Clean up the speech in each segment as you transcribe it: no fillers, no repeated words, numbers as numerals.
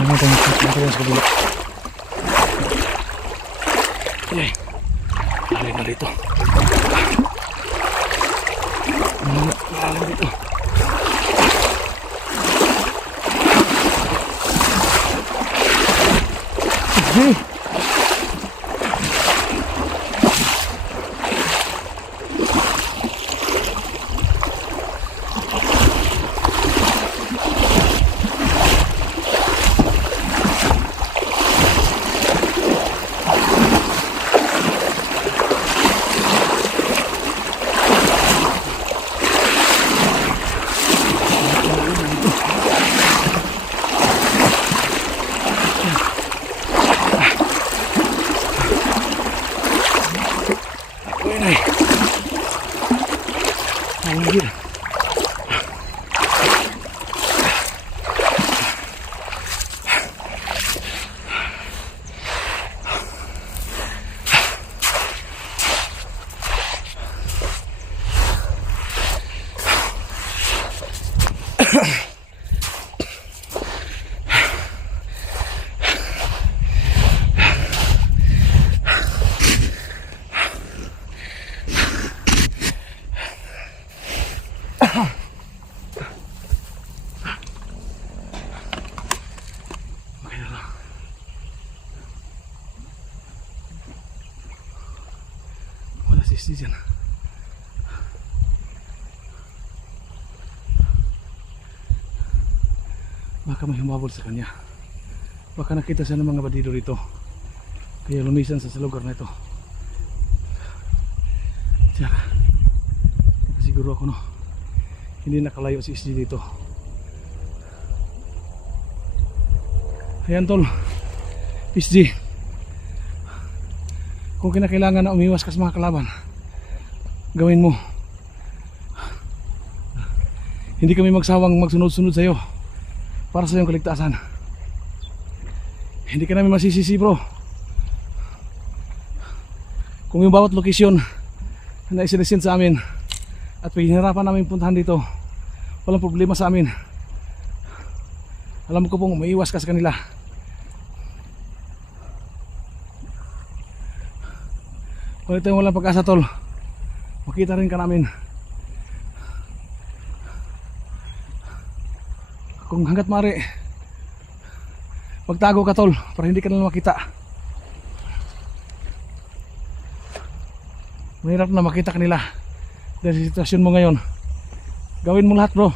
Ano tayo sa kabila? Okay. Lalim na dito. Lalim dito. Okay. Anjir. Dyan. Baka may humabol sa kanya. Baka nakita siya ng mga bandido rito, kaya lumisan sa lugar na ito. Tiyak, siguro ako, no, hindi nakalayo si SG dito. Ayan tol, SG, kung kinakailangan na umiwas ka sa mga kalaban, gawin mo. Hindi kami magsawang magsunod-sunod sa iyo para sa iyong kaligtasan. Hindi ka namin masisisi, bro. Kung yung bawat lokasyon na isinisin sa amin at pinahirapan namin puntahan dito, walang problema sa amin. Alam ko pong maiiwas ka sa kanila. Kung ito yung walang pag-asa, tol, makita rin ka namin. Kung hanggat maaari, magtago ka, tol, para hindi ka na makita. Mahirap na makita kanila dahil sa sitwasyon mo ngayon. Gawin mo lahat, bro.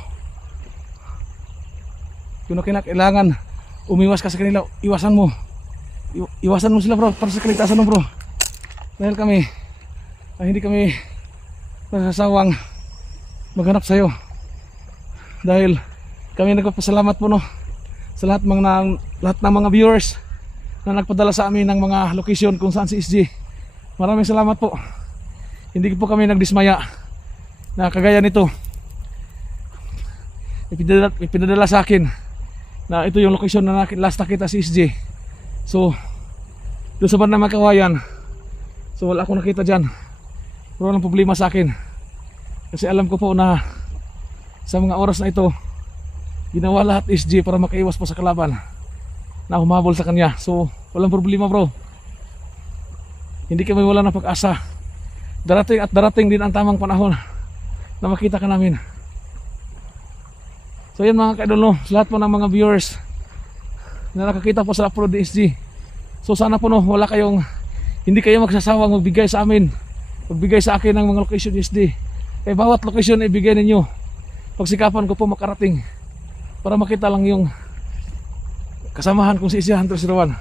Kung kailangan umiwas ka sa kanila, iwasan mo. Iwasan mo sila, bro, para sa kaligtasan mo, bro. Dahil kami hindi kami nasasawang maghanap sa iyo. Dahil kami nagpapasalamat po, no, sa lahat ng mga viewers na nagpadala sa amin ng mga location kung saan si SG. Maraming salamat po. Hindi po kami nagdismaya na kagaya nito. Ipinadala sa akin na ito yung location na last nakita si SG. So doon sa bandang Makawayan, so wala akong nakita dyan. Pero walang problema sa akin, kasi alam ko po na sa mga oras na ito ginawa lahat SG para makaiwas po sa kalaban na humabol sa kanya. So walang problema, bro. Hindi kami wala ng pag-asa. Darating at darating din ang tamang panahon na makita ka namin. So yan mga kaidol, no, sa lahat po ng mga viewers na nakakita po sa upload ni SG, so sana po, no, hindi kayo magsasawang magbigay sa amin, magbigay sa akin ng mga location SD. Kaya bawat location na ibigay ninyo, pagsikapan ko po makarating para makita lang yung kasamahan kong si SG Hunter 01.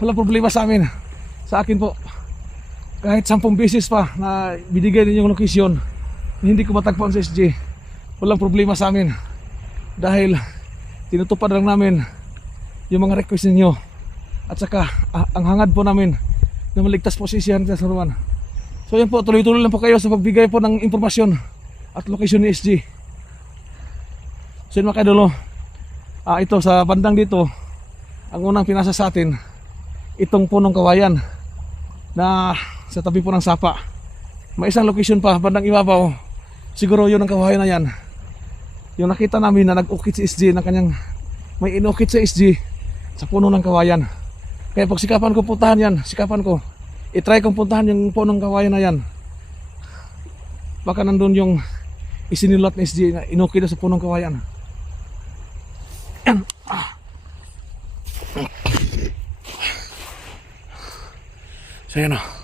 Walang problema sa amin. Sa akin po, kahit 10 beses pa na binigay ninyo yung location na hindi ko matagpuan sa SG, walang problema sa amin. Dahil tinutupad lang namin yung mga request ninyo. At saka ang hangad po namin na maligtas po si SG Hunter 01. So yan po, tuloy-tuloy lang po kayo sa pagbigay po ng impormasyon at location ni SG. So yun mga kaidolo, ito sa bandang dito, ang unang pinasa sa atin, itong punong kawayan na sa tabi po ng sapa. May isang location pa bandang ibabaw, siguro yun ang kawayan na yan, yung nakita namin na nag-ukit si SG ng kanyang may inukit sa SG sa puno ng kawayan. Kaya pagsikapan ko puntahan yan, sikapan ko. I-try kong puntahan yung punong kawayan na yan. Baka nandun yung isinilat ng SG na inukit na sa punong kawayan. Yan. So yan o.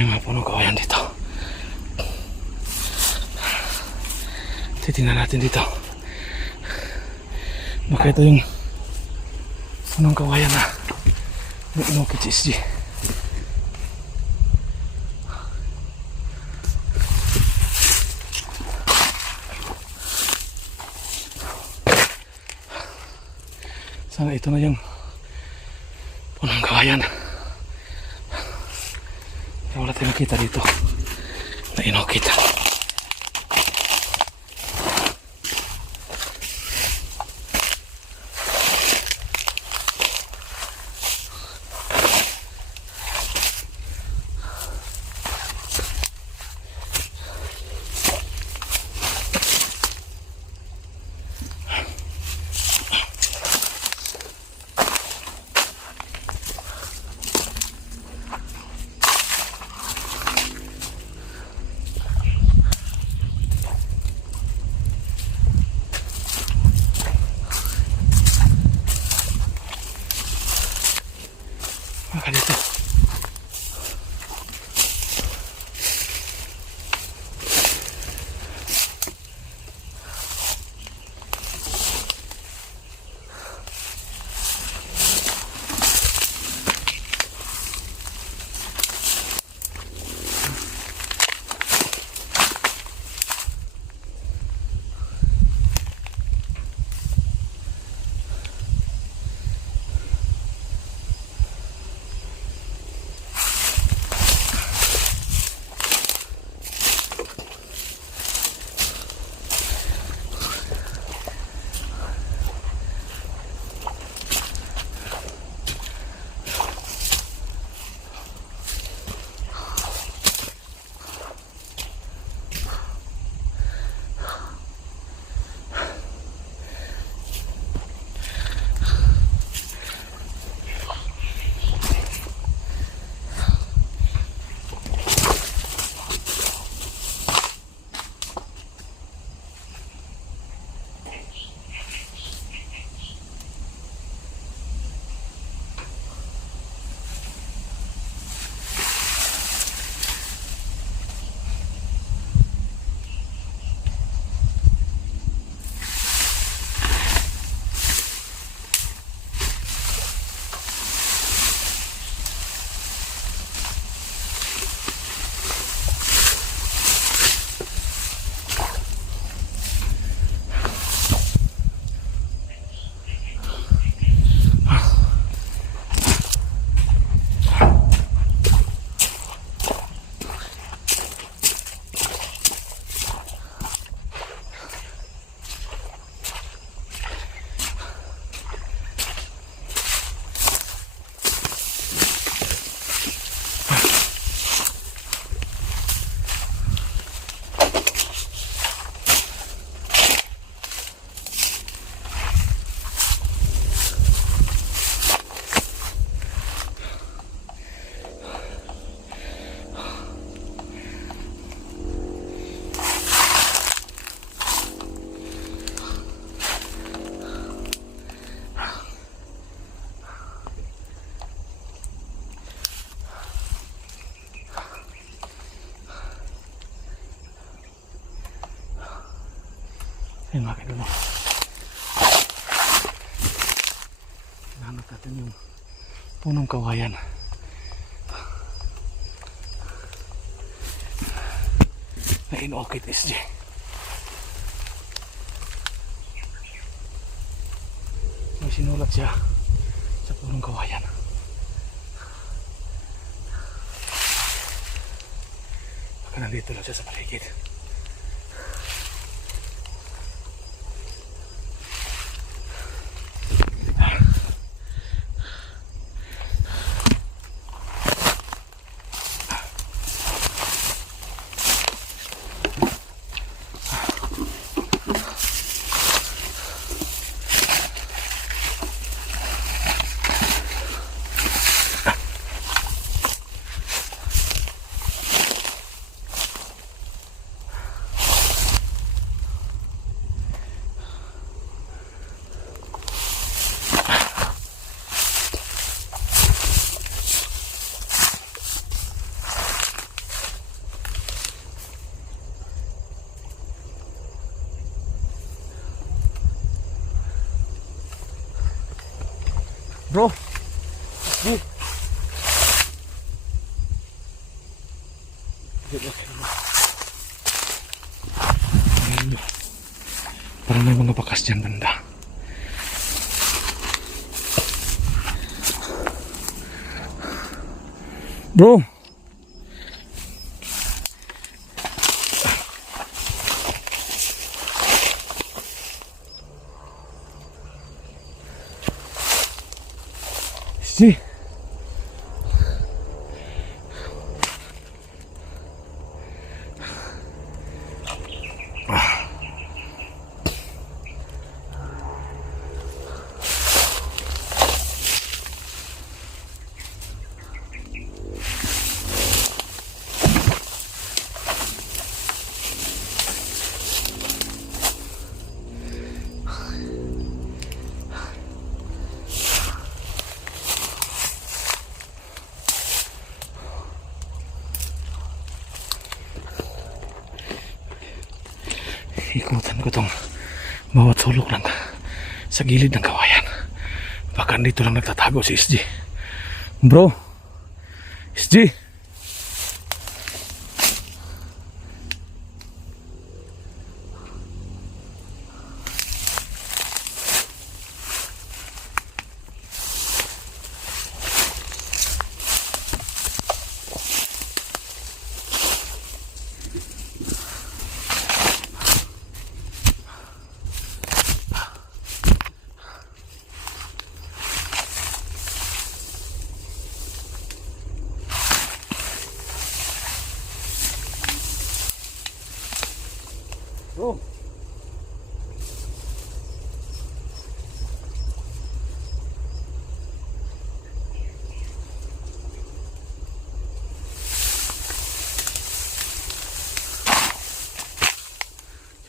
May mga punong kawayan dito. Titingnan natin dito. Baka ito yung punong kawayan na may inukit sa SG. Sana ito na yung punong kawayan. Pero wala tayong nakita dito na inukit. Baka dito. Ayun mga kaidol. Hinahanap natin yung punong kawayan. Na in-orchid SG. May sinulat siya sa punong kawayan. Baka nandito lang siya sa paligid. Bro, di. Parang may mga bakas dyan banda. Bro. Sí. Ikutan ko tong bawat sulok lang sa gilid ng kawayan. Baka dito lang nagtatago si SG. Bro, SG. Bro.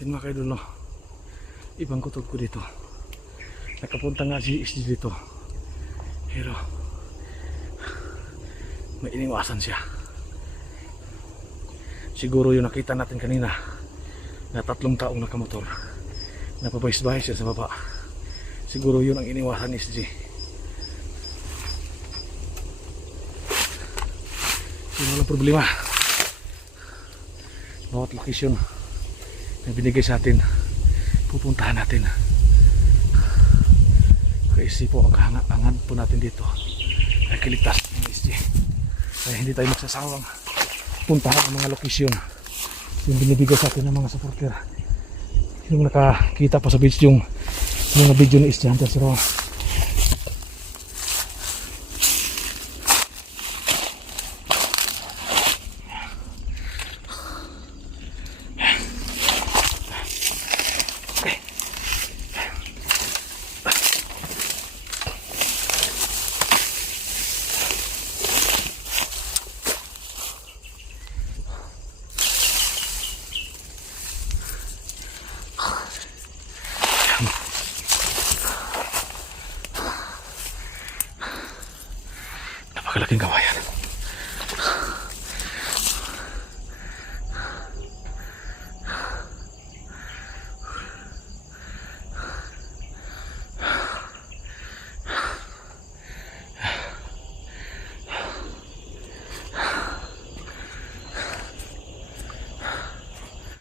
Yan mga kaidol, no? Ibang kutob ko dito. Nakapunta nga si SG dito. Pero may iniwasan siya. Siguro yung nakita natin kanina na 3 taong nakamotor, napabayis-bayis siya sa baba. Siguro yun ang iniwasan ni SG. Yun walang problema. Bawat location na binigay sa atin, pupuntahan natin. Kasi po ang hangad po natin dito ay kiligtas ng SG. Kaya hindi tayo magsasawang puntahan ang mga location yung binibigay sa atin ng mga supporter. Yung nakakita pa sa beach yung mga video ni SG Hunter Siro. Napakalaking kawayan.